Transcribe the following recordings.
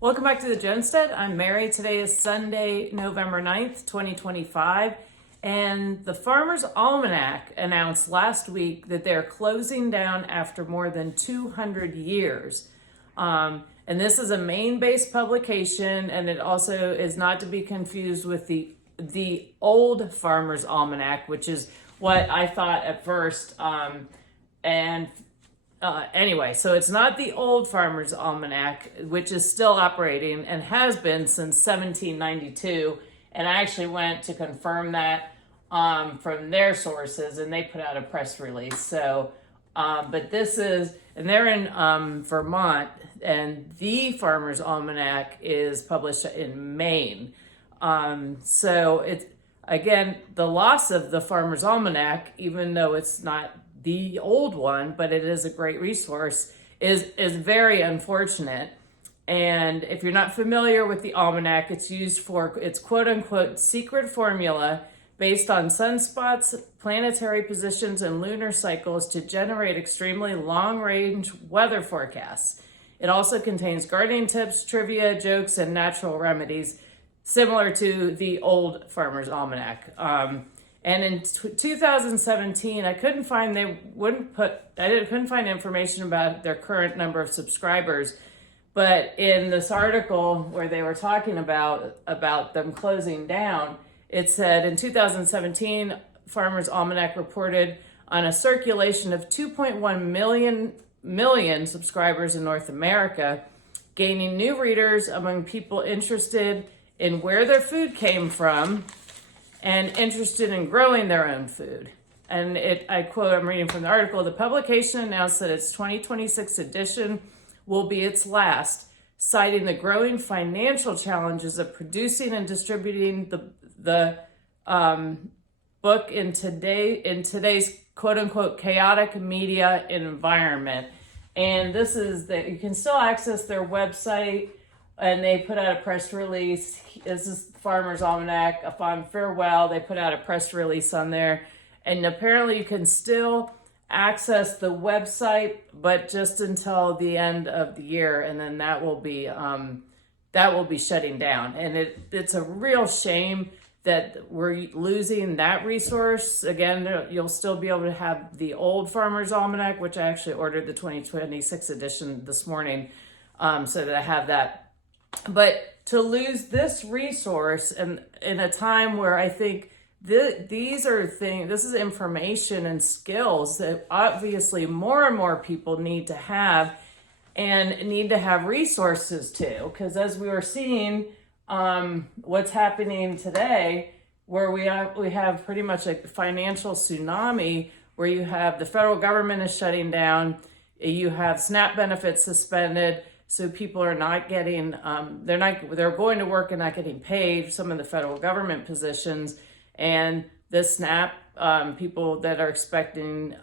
Welcome back to the Jonestead. I'm Mary. Today is Sunday, November 9th, 2025. And the Farmer's Almanac announced last week that they're closing down after more than 200 years. And this is a Maine-based publication, and it also is not to be confused with the old Farmer's Almanac, which is what I thought at first. Anyway, so it's not the old Farmer's Almanac, which is still operating and has been since 1792. And I actually went to confirm that from their sources, and they put out a press release. So, but this is, and they're in Vermont, and the Farmer's Almanac is published in Maine. So it's, again, the loss of the Farmer's Almanac, even though it's not the old one, but it is a great resource, is very unfortunate. And if you're not familiar with the almanac, it's used for its quote unquote secret formula based on sunspots, planetary positions, and lunar cycles to generate extremely long range weather forecasts. It also contains gardening tips, trivia, jokes, and natural remedies, similar to the old Farmer's Almanac. And in 2017, I couldn't find information about their current number of subscribers. But in this article where they were talking about them closing down, it said in 2017, Farmer's Almanac reported on a circulation of 2.1 million subscribers in North America, gaining new readers among people interested in where their food came from and interested in growing their own food. And I quote, I'm reading from the article, the publication announced that its 2026 edition will be its last, citing the growing financial challenges of producing and distributing the book in today's quote unquote chaotic media environment. And this is that you can still access their website, and they put out a press release. This is Farmer's Almanac. Upon farewell, they put out a press release on there. And apparently you can still access the website, but just until the end of the year. And then that will be shutting down. And it's a real shame that we're losing that resource. Again, you'll still be able to have the old Farmer's Almanac, which I actually ordered the 2026 edition this morning, so that I have that. But to lose this resource and in a time where I think this is information and skills that obviously more and more people need to have and need to have resources to, because as we were seeing what's happening today, where we have pretty much like a financial tsunami, where you have the federal government is shutting down, you have SNAP benefits suspended. So people are not getting, they're going to work and not getting paid, some of the federal government positions, and the SNAP, people that are expecting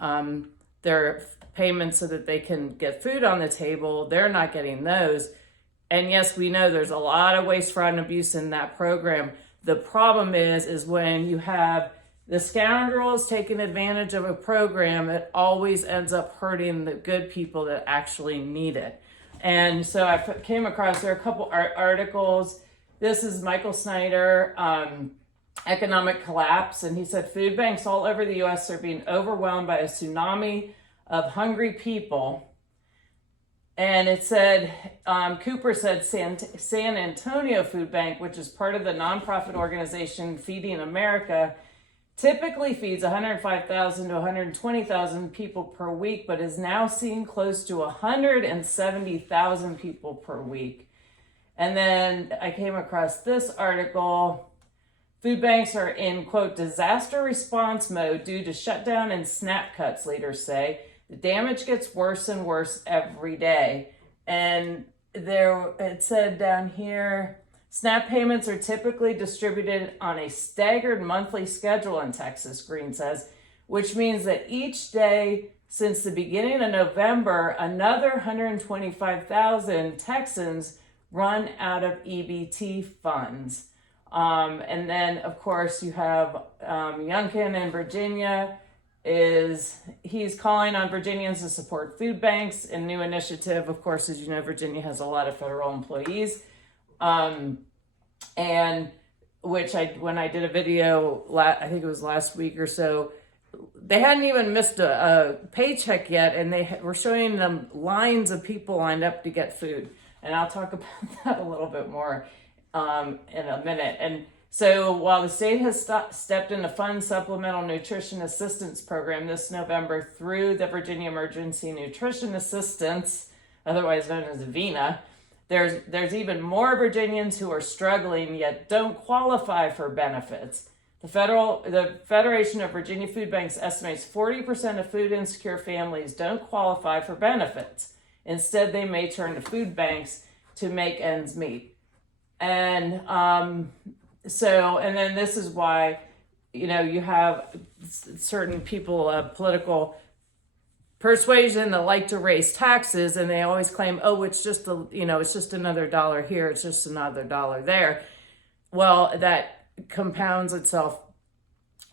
their payments so that they can get food on the table, they're not getting those. And yes, we know there's a lot of waste, fraud, and abuse in that program. The problem is when you have the scoundrels taking advantage of a program, it always ends up hurting the good people that actually need it. And so I came across, there are a couple articles. This is Michael Snyder, Economic Collapse. And he said, food banks all over the U.S. are being overwhelmed by a tsunami of hungry people. And it said, Cooper said San Antonio Food Bank, which is part of the nonprofit organization Feeding America, typically feeds 105,000 to 120,000 people per week, but is now seeing close to 170,000 people per week. And then I came across this article. Food banks are in, quote, disaster response mode due to shutdown and SNAP cuts, leaders say. The damage gets worse and worse every day. And it said down here, SNAP payments are typically distributed on a staggered monthly schedule in Texas, Green says, which means that each day since the beginning of November, another 125,000 Texans run out of EBT funds. And then, of course, you have Youngkin in Virginia is he's calling on Virginians to support food banks and new initiative. Of course, as you know, Virginia has a lot of federal employees. And when I did a video, I think it was last week or so, they hadn't even missed a paycheck yet, and they were showing them lines of people lined up to get food. And I'll talk about that a little bit more in a minute. And so while the state has stepped in to fund supplemental nutrition assistance program this November through the Virginia Emergency Nutrition Assistance, otherwise known as VENA, there's even more Virginians who are struggling yet don't qualify for benefits. The Federation of Virginia Food Banks estimates 40% of food insecure families don't qualify for benefits. Instead, they may turn to food banks to make ends meet. And and then this is why, you have certain people of political persuasion that like to raise taxes, and they always claim, oh, it's just another dollar here, it's just another dollar there. Well, that compounds itself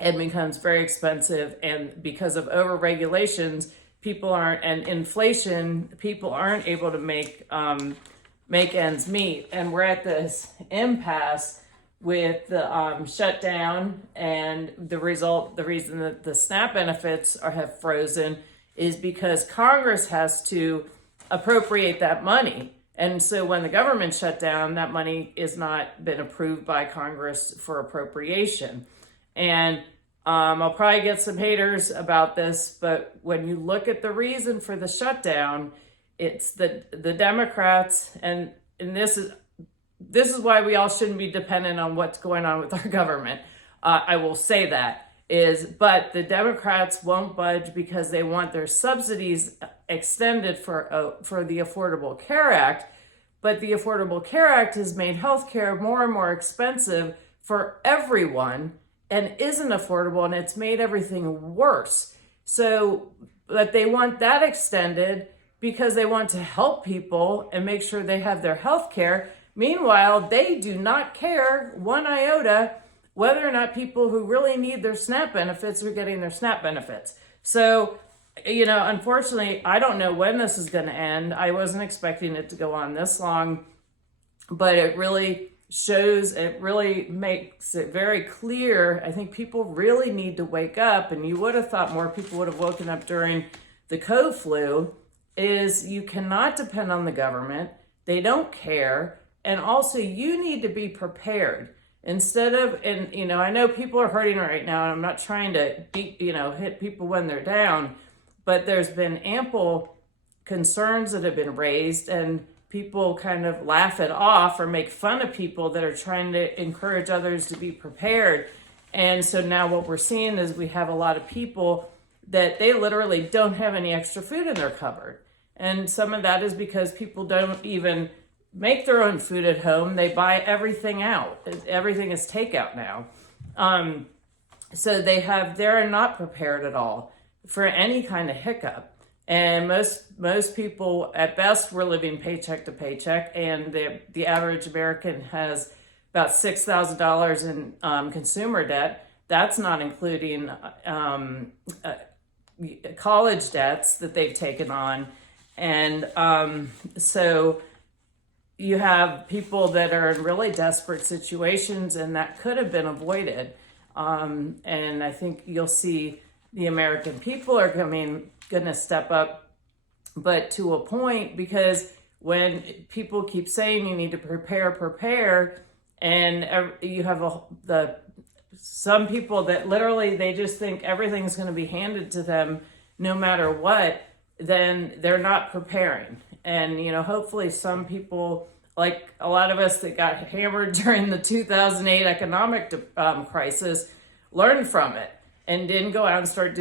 and becomes very expensive, and because of over regulations, and inflation, people aren't able to make ends meet, and we're at this impasse with the shutdown, and the reason that the SNAP benefits have frozen is because Congress has to appropriate that money. And so when the government shut down, that money has not been approved by Congress for appropriation. And I'll probably get some haters about this, but when you look at the reason for the shutdown, it's the Democrats, and this is why we all shouldn't be dependent on what's going on with our government. I will say that but the Democrats won't budge because they want their subsidies extended for the Affordable Care Act. But the Affordable Care Act has made healthcare more and more expensive for everyone and isn't affordable, and it's made everything worse. But they want that extended because they want to help people and make sure they have their health care. Meanwhile, they do not care one iota whether or not people who really need their SNAP benefits are getting their SNAP benefits. So, unfortunately, I don't know when this is going to end. I wasn't expecting it to go on this long, but it really makes it very clear. I think people really need to wake up, and you would have thought more people would have woken up during the code flu, is you cannot depend on the government. They don't care. And also you need to be prepared. I know people are hurting right now, and I'm not trying to hit people when they're down, but there's been ample concerns that have been raised, and people kind of laugh it off or make fun of people that are trying to encourage others to be prepared. And so now what we're seeing is we have a lot of people that they literally don't have any extra food in their cupboard. And some of that is because people don't even make their own food at home. They buy everything out. Everything is takeout now. So they're not prepared at all for any kind of hiccup. And most people, at best, we're living paycheck to paycheck, and the average American has about $6,000 in consumer debt. That's not including college debts that they've taken on. And so you have people that are in really desperate situations, and that could have been avoided. And I think you'll see the American people are going to step up, but to a point, because when people keep saying you need to prepare, and you have some people that literally they just think everything's going to be handed to them no matter what, then they're not preparing. And hopefully some people, like a lot of us that got hammered during the 2008 economic crisis, learned from it and didn't go out and start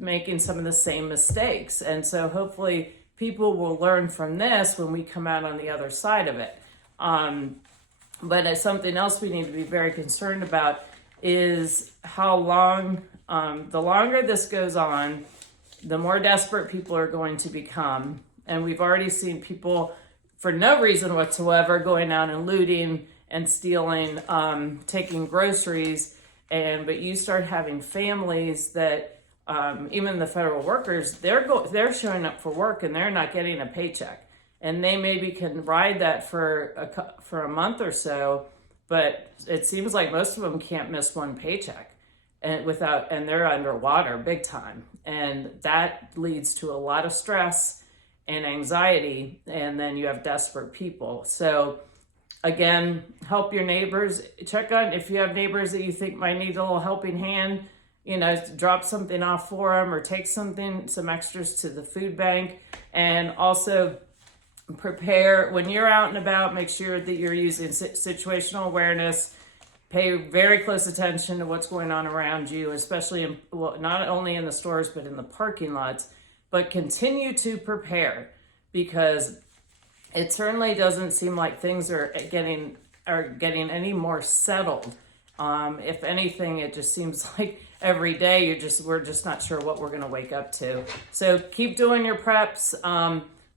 making some of the same mistakes. And so hopefully people will learn from this when we come out on the other side of it. But it's something else we need to be very concerned about is how long, the longer this goes on, the more desperate people are going to become. And we've already seen people, for no reason whatsoever, going out and looting and stealing, taking groceries. But you start having families that even the federal workers, they're showing up for work and they're not getting a paycheck, and they maybe can ride that for a month or so, but it seems like most of them can't miss one paycheck, and they're underwater big time, and that leads to a lot of stress and anxiety, and then you have desperate people. So again, help your neighbors. Check on if you have neighbors that you think might need a little helping hand. Drop something off for them, or take some extras to the food bank. And also prepare when you're out and about. Make sure that you're using situational awareness. Pay very close attention to what's going on around you, especially not only in the stores, but in the parking lots. But continue to prepare, because it certainly doesn't seem like things are getting any more settled. If anything, it just seems like every day we're just not sure what we're going to wake up to. So keep doing your preps.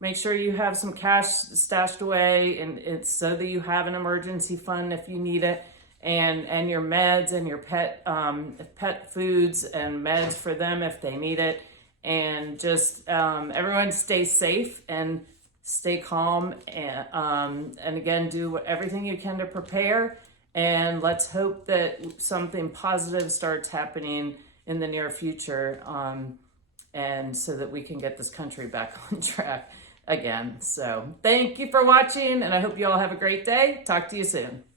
Make sure you have some cash stashed away, and it's so that you have an emergency fund if you need it, and your meds and your pet foods and meds for them if they need it. And just everyone stay safe and stay calm, and again, do everything you can to prepare. And let's hope that something positive starts happening in the near future, and so that we can get this country back on track again. So thank you for watching, and I hope you all have a great day. Talk to you soon.